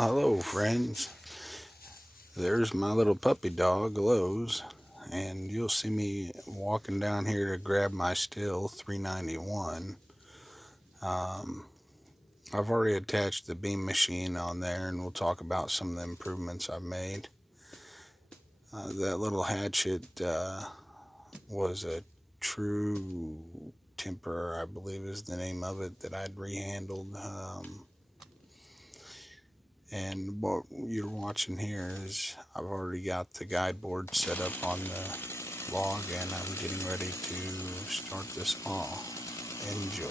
Well, hello, friends. There's my little puppy dog, Lowe's, and you'll see me walking down here to grab my Stihl 391. Um, I've already attached the beam machine on there, and we'll talk about some of the improvements I've made. That little hatchet was a true temper, I believe is the name of it, that I'd rehandled. And what you're watching here is I've already got the guide board set up on the log, and I'm getting ready to start this off. Enjoy.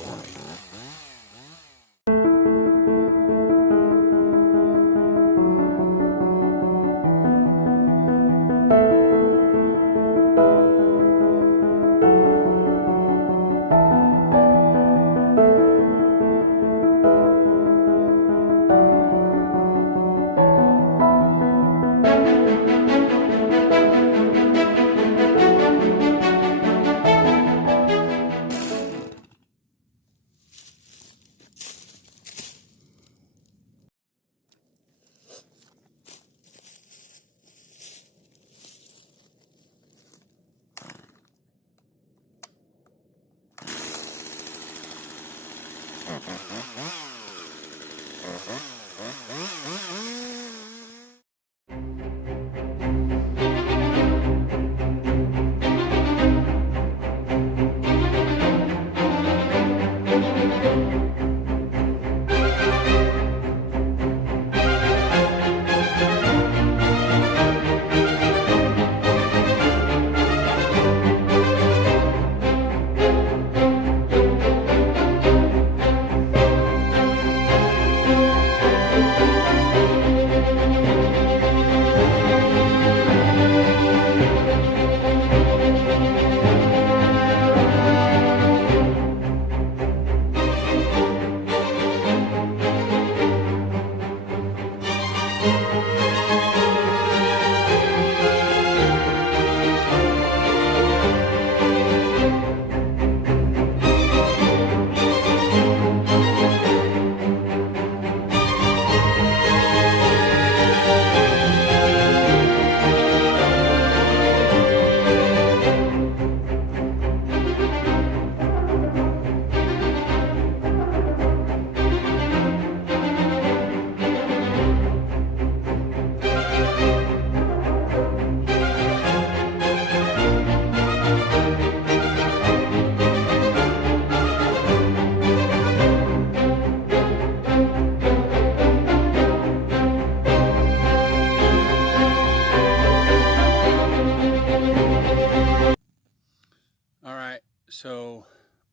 So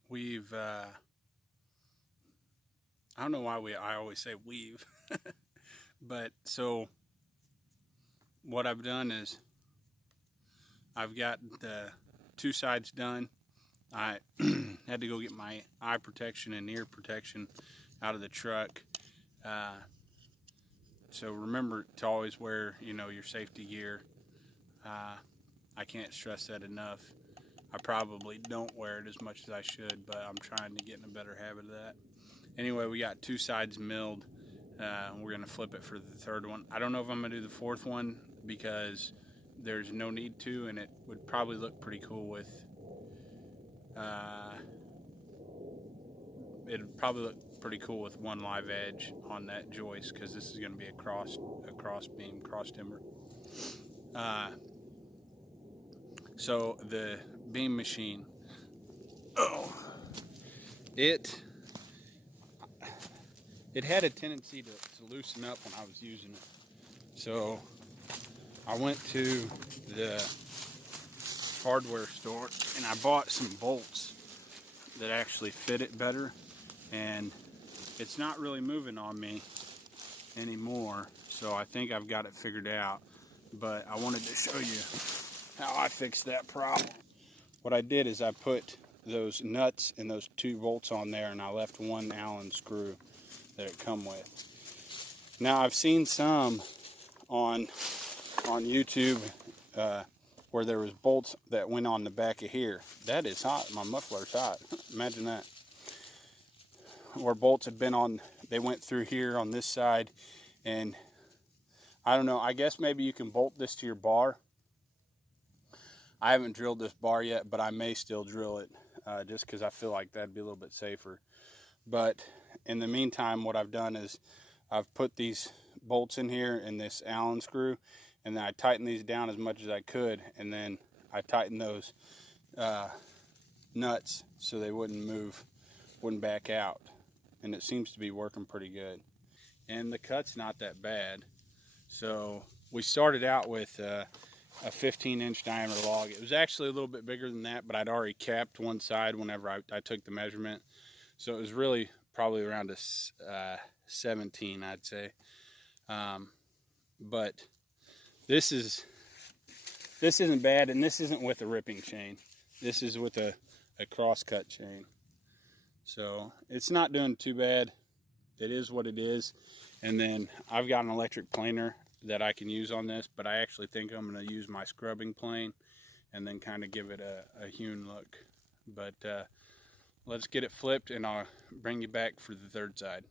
we've, I don't know why I always say we've, but so what I've done is I've got the two sides done. I had to go get my eye protection and ear protection out of the truck. So remember to always wear, your safety gear. I can't stress that enough. I probably don't wear it as much as I should, but I'm trying to get in a better habit of that. Anyway, we got two sides milled. We're going to flip it for the third one. I don't know if I'm going to do the fourth one because there's no need to, and it would probably look pretty cool with, it'd probably look pretty cool with one live edge on that joist, because this is going to be a cross beam, cross timber. So the beam machine, it had a tendency to loosen up when I was using it. So I went to the hardware store and I bought some bolts that actually fit it better, and it's not really moving on me anymore, so I think I've got it figured out. But I wanted to show you how I fixed that problem. What I did is I put those nuts and those two bolts on there, and I left one Allen screw that it come with. Now I've seen some on YouTube where there was bolts that went on the back of here. That is hot. My muffler's hot. Imagine that. Where bolts had been on, they went through here on this side, and I don't know, I guess maybe you can bolt this to your bar. I haven't drilled this bar yet, but I may still drill it just because I feel like that'd be a little bit safer. But in the meantime, what I've done is I've put these bolts in here in this Allen screw, and then I tighten these down as much as I could, and then I tighten those nuts so they wouldn't move, wouldn't back out. And it seems to be working pretty good. And the cut's not that bad. So we started out with a 15-inch diameter log. It was actually a little bit bigger than that, but I'd already capped one side whenever I took the measurement. So it was really probably around a 17, I'd say. But this isn't bad, and this isn't with a ripping chain. This is with a cross-cut chain. So it's not doing too bad. It is what it is. And then I've got an electric planer that I can use on this, but I actually think I'm going to use my scrubbing plane and then kind of give it a hewn look. But let's get it flipped, and I'll bring you back for the third side.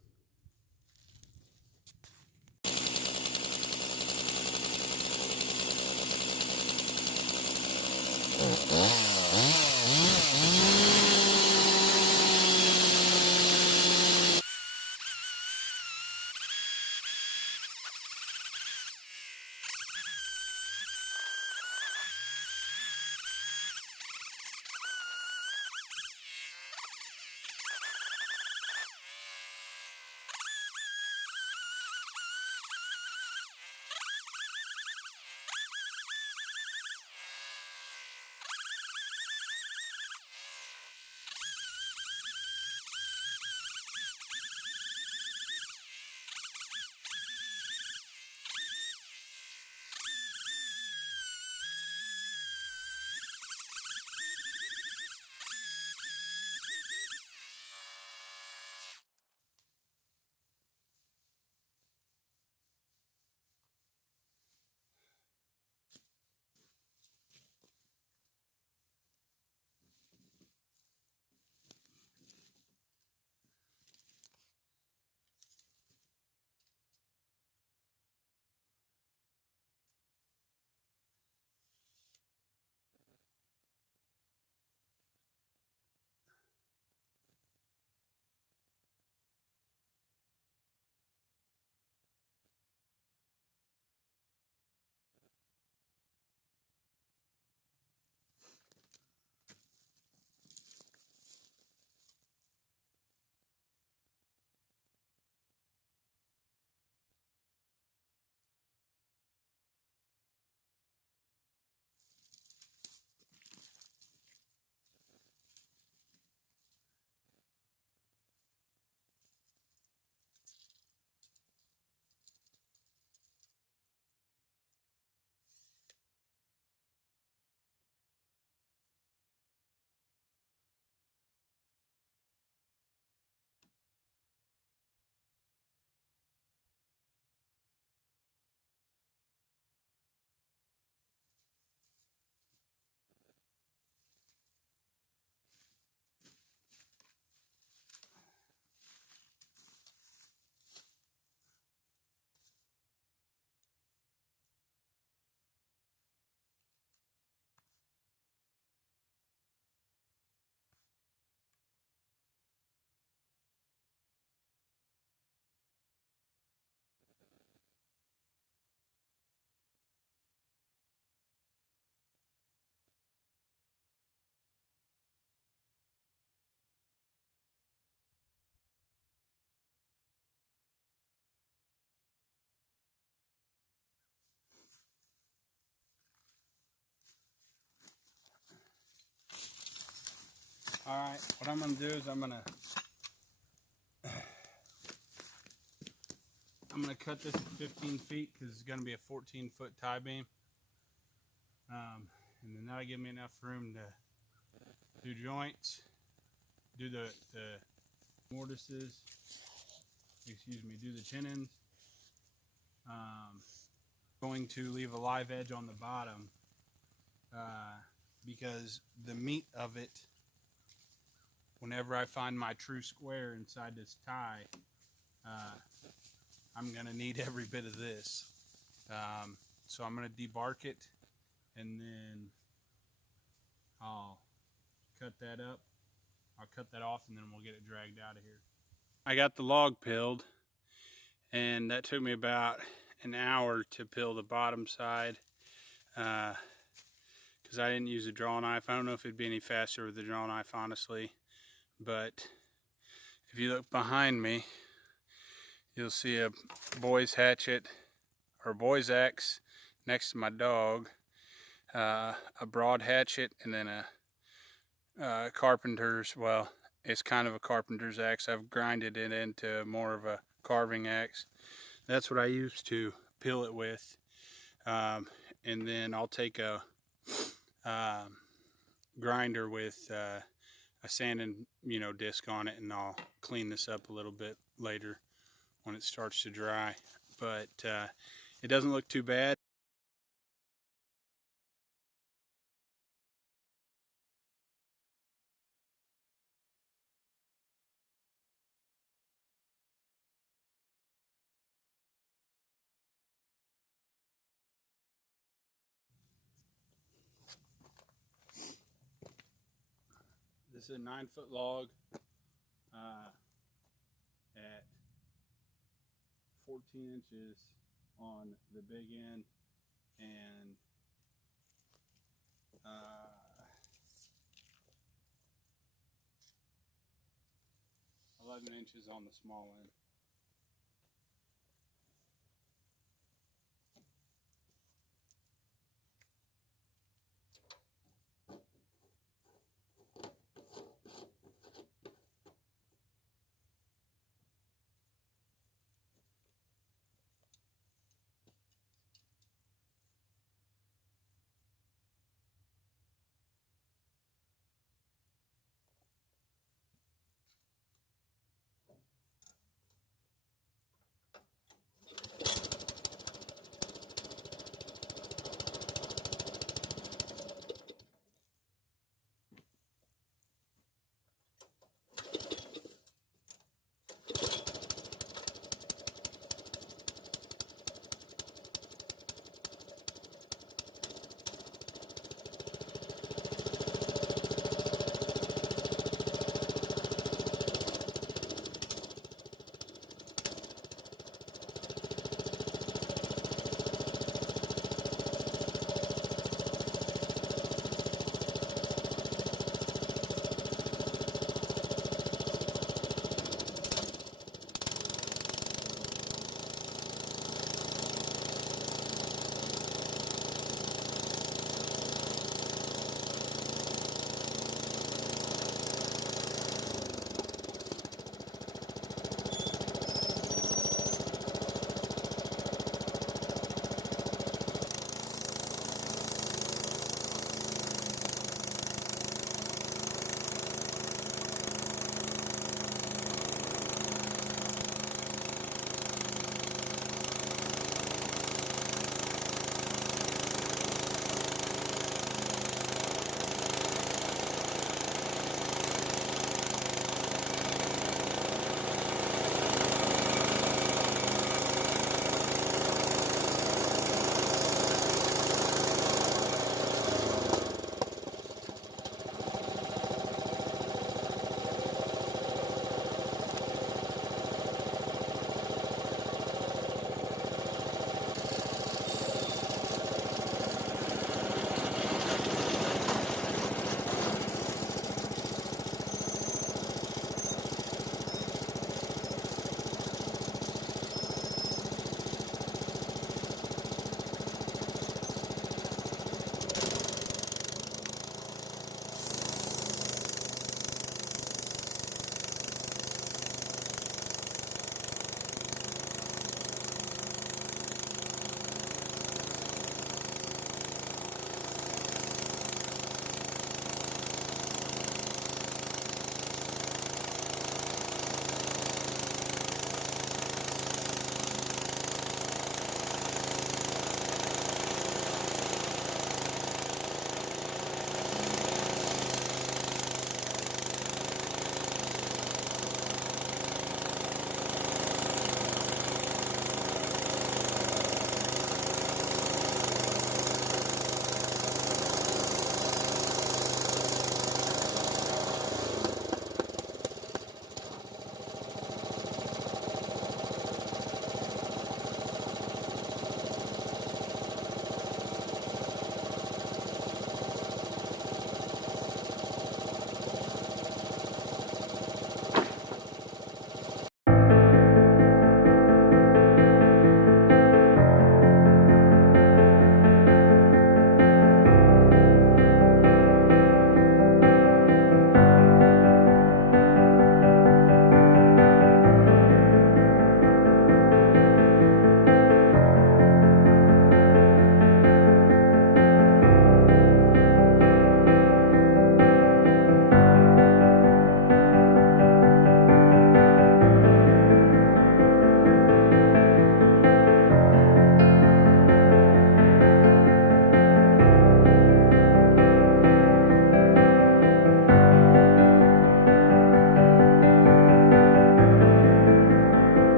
All right, what I'm going to do is I'm going to cut this at 15 feet because it's going to be a 14-foot tie beam. And then that'll give me enough room to do joints, do the mortises, do the tenons. Going to leave a live edge on the bottom because the meat of it, whenever I find my true square inside this tie, I'm going to need every bit of this. So I'm going to debark it, and then I'll cut that up. I'll cut that off, and then we'll get it dragged out of here. I got the log peeled, and that took me about an hour to peel the bottom side, because I didn't use a draw knife. I don't know if it'd be any faster with the draw knife, honestly, but if you look behind me, you'll see a boy's hatchet or boy's axe next to my dog, a broad hatchet, and then a carpenter's, well, it's kind of a carpenter's axe. I've grinded it into more of a carving axe. That's what I used to peel it with. And then I'll take a grinder with a sanding, disc on it, and I'll clean this up a little bit later when it starts to dry. But it doesn't look too bad. This is a 9-foot log at 14 inches on the big end, and 11 inches on the small end.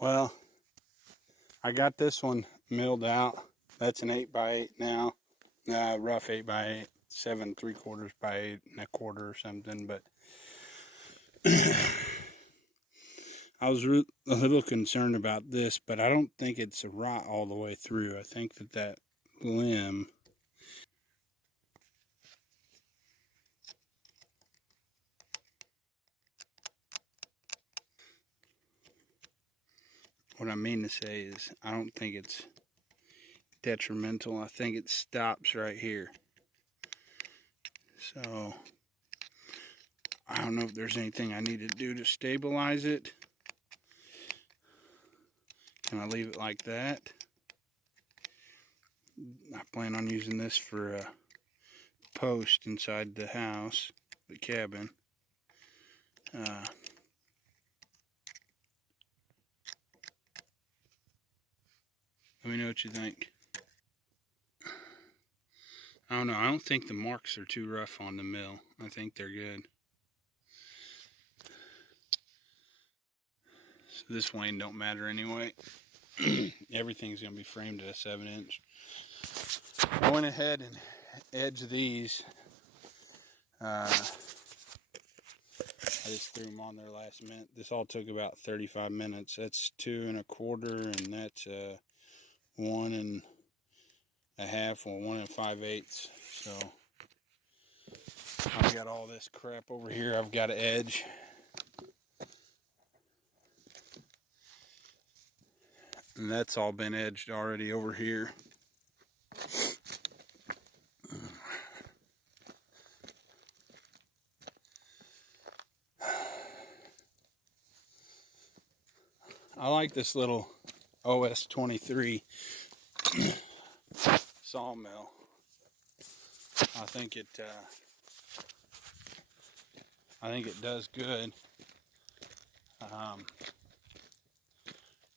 Well, I got this one milled out. That's an 8x8 now. Rough 8x8, 7 3/4 by 8 1/4 or something. But I was a little concerned about this, but I don't think it's a rot all the way through. I think that limb. What I mean to say is, I don't think it's detrimental. I think it stops right here. So I don't know if there's anything I need to do to stabilize it. Can I leave it like that? I plan on using this for a post inside the house, the cabin. Let me know what you think. I don't know. I don't think the marks are too rough on the mill. I think they're good. So this wane don't matter anyway. Everything's going to be framed at a 7-inch. I went ahead and edged these. I just threw them on there last minute. This all took about 35 minutes. That's 2 1/4, and that's 1 1/2 or 1 5/8. So I've got all this crap over here I've got to edge. And that's all been edged already over here. I like this little OS23 sawmill. I think it does good.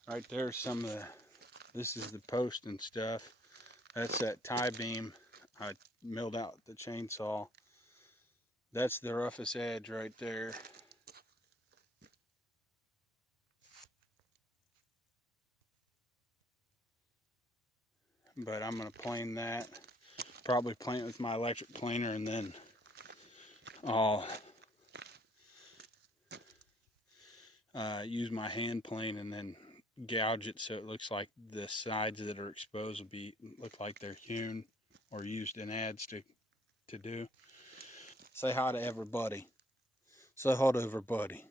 Right there's some of the, this is the post and stuff. That's that tie beam I milled out the chainsaw. That's the roughest edge right there. But I'm gonna plane that. Probably plane it with my electric planer, and then I'll use my hand plane and then gouge it so it looks like the sides that are exposed will look like they're hewn or used in ads to do. Say hi to everybody. Say hi to everybody.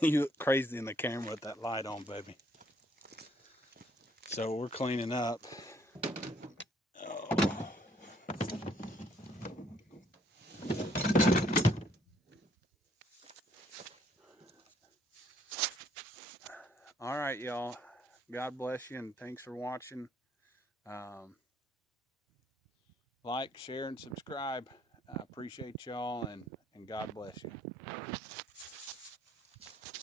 You look crazy in the camera with that light on, baby. So we're cleaning up. Oh. All right, y'all. God bless you, and thanks for watching. Like, share, and subscribe. I appreciate y'all, and God bless you.